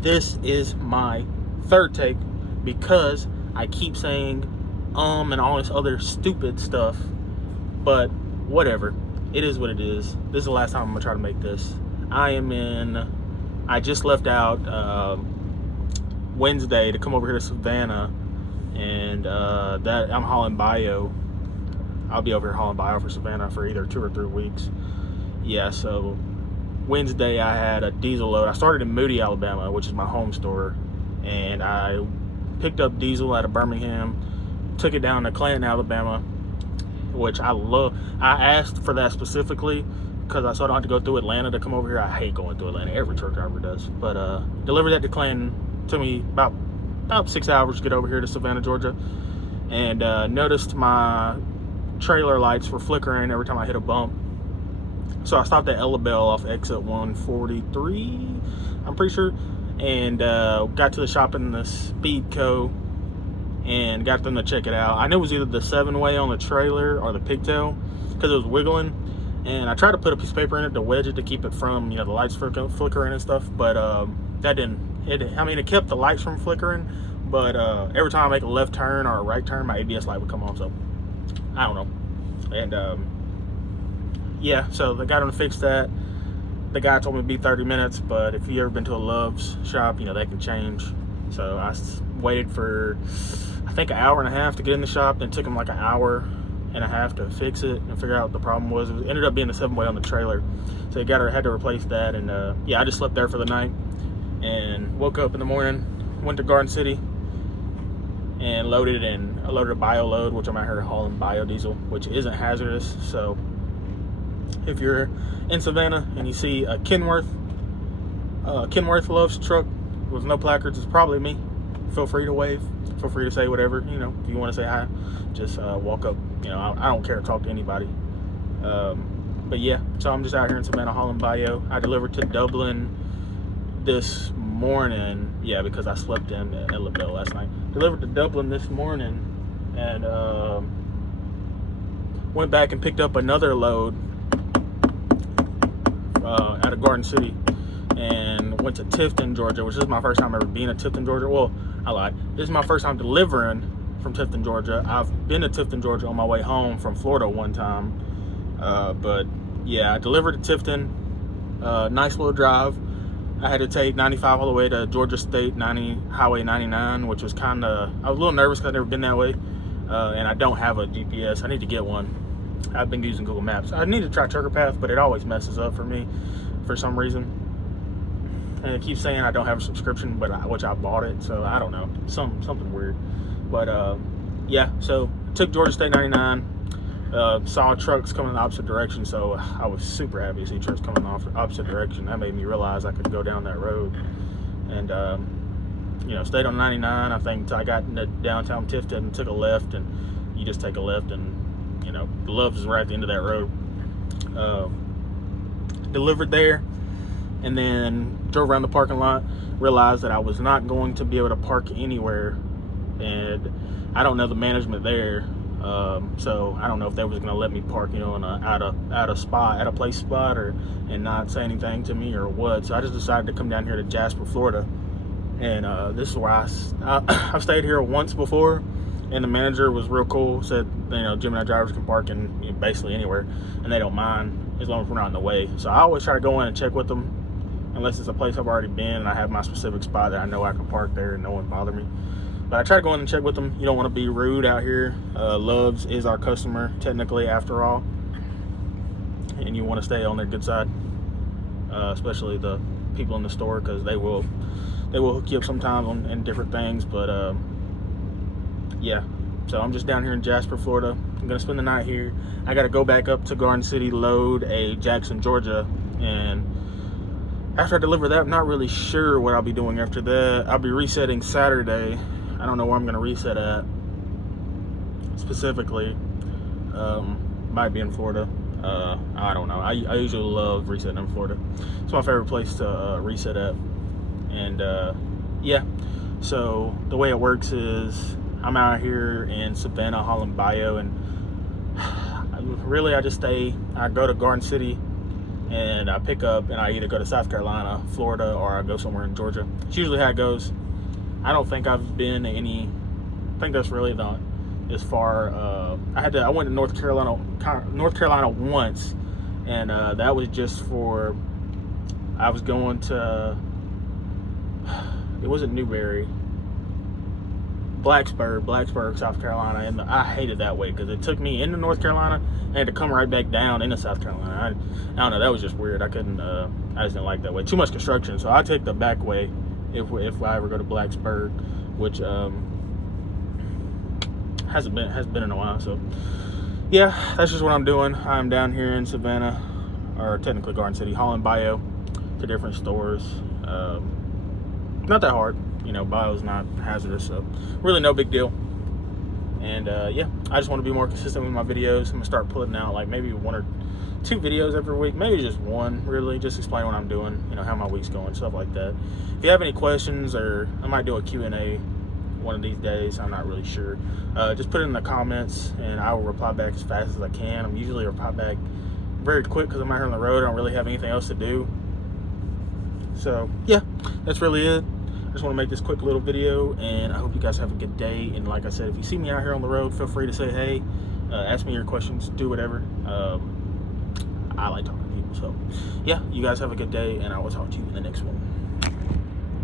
This is my third take because I keep saying and all this other stupid stuff, but whatever. It is what it is. This is the last time I'm gonna try to make this. I just left out Wednesday to come over here to Savannah, and that I'm hauling bio. I'll be over here hauling bio for Savannah for either 2 or 3 weeks. Yeah, so Wednesday I had a diesel load. I started in Moody, Alabama, which is my home store, and I picked up diesel out of Birmingham, took it down to Clanton, Alabama, which I love. I asked for that specifically because I don't have to go through Atlanta to come over here. I hate going through Atlanta. Every truck driver does. But delivered that to Clanton. Took me about 6 hours to get over here to Savannah, Georgia, and noticed my trailer lights were flickering every time I hit a bump. So I stopped at Ellabelle off exit 143, I'm pretty sure, and got to the shop in the Speedco and got them to check it out. I knew it was either the 7-way on the trailer or the pigtail because it was wiggling, and I tried to put a piece of paper in it to wedge it to keep it from, the lights flickering and stuff, but that didn't. It kept the lights from flickering, but every time I make a left turn or a right turn, my ABS light would come on, so I don't know. And yeah, so they got them to fix that. The guy told me it'd be 30 minutes, but if you ever been to a Love's shop, they can change. So I waited for, I think, an hour and a half to get in the shop. Then it took him like an hour and a half to fix it and figure out what the problem was. It ended up being the 7-way on the trailer, so had to replace that. And yeah, I just slept there for the night and woke up in the morning, went to Garden City and loaded a bio load, which I'm out here hauling biodiesel, which isn't hazardous. So if you're in Savannah and you see a Kenworth Love's truck with no placards, it's probably me. Feel free to wave. Feel free to say whatever. If you want to say hi, just walk up. I don't care to talk to anybody. But yeah, so I'm just out here in Savannah hauling bio. I delivered to Dublin this morning. Yeah, because I slept in at Ellabelle last night. Delivered to Dublin this morning and went back and picked up another load out of Garden City and went to Tifton, Georgia, which is my first time ever being to Tifton, Georgia. Well, I lied. This is my first time delivering from Tifton, Georgia. I've been to Tifton, Georgia on my way home from Florida one time. But yeah, I delivered to Tifton. Nice little drive. I had to take 95 all the way to Georgia State Highway 99, which was I was a little nervous because I've never been that way. And I don't have a GPS. I need to get one. I've been using Google Maps. I need to try Trucker Path, but it always messes up for me for some reason. And it keeps saying I don't have a subscription, which I bought it, so I don't know. Something weird. But yeah, so took Georgia State 99. Saw trucks coming in the opposite direction, so I was super happy to see trucks coming off the opposite direction. That made me realize I could go down that road. And stayed on 99. I think until I got into downtown Tifton and took a left, and you just take a left, and the Love's is right at the end of that road. Delivered there, and then drove around the parking lot, realized that I was not going to be able to park anywhere, and I don't know the management there, so I don't know if they was going to let me park, in a place spot, and not say anything to me or what. So I just decided to come down here to Jasper, Florida, and this is where I've stayed here once before. And the manager was real cool, said, Gemini drivers can park in basically anywhere, and they don't mind as long as we're not in the way. So I always try to go in and check with them, unless it's a place I've already been and I have my specific spot that I know I can park there and no one bother me. But I try to go in and check with them. You don't want to be rude out here. Love's is our customer, technically, after all. And you want to stay on their good side, especially the people in the store, because they will hook you up sometimes in different things. But yeah, so I'm just down here in Jasper, Florida. I'm gonna spend the night here. I gotta go back up to Garden City, load a Jackson, Georgia, and after I deliver that, I'm not really sure what I'll be doing after that. I'll be resetting Saturday. I don't know where I'm gonna reset at specifically. Might be in Florida. I don't know. I usually love resetting in Florida. It's my favorite place to reset at. And yeah, so the way it works is I'm out here in Savannah hauling bio, and really I go to Garden City and I pick up and I either go to South Carolina, Florida, or I go somewhere in Georgia. It's usually how it goes. I don't think I've been to any. I think that's really not as far. I went to North Carolina once, and that was just for. I was going to. It wasn't Newberry. Blacksburg, South Carolina, and I hated that way because it took me into North Carolina and had to come right back down into South Carolina. I don't know, that was just weird. I couldn't, I just didn't like that way. Too much construction, so I take the back way if I ever go to Blacksburg, which has been in a while. So yeah, that's just what I'm doing. I'm down here in Savannah, or technically Garden City, hauling bio to different stores. Not that hard. Bio's not hazardous, so really no big deal. And yeah, I just want to be more consistent with my videos. I'm gonna start putting out like maybe 1 or 2 videos every week, maybe just one, really, just explain what I'm doing, how my week's going, stuff like that. If you have any questions, or I might do a Q&A one of these days, I'm not really sure, just put it in the comments and I will reply back as fast as I can. I'm usually reply back very quick because I'm out here on the road. I don't really have anything else to do. So yeah, that's really it. I just want to make this quick little video, and I hope you guys have a good day. And like I said, if you see me out here on the road, feel free to say hey, ask me your questions, do whatever. I like talking to people. So yeah, you guys have a good day, and I will talk to you in the next one.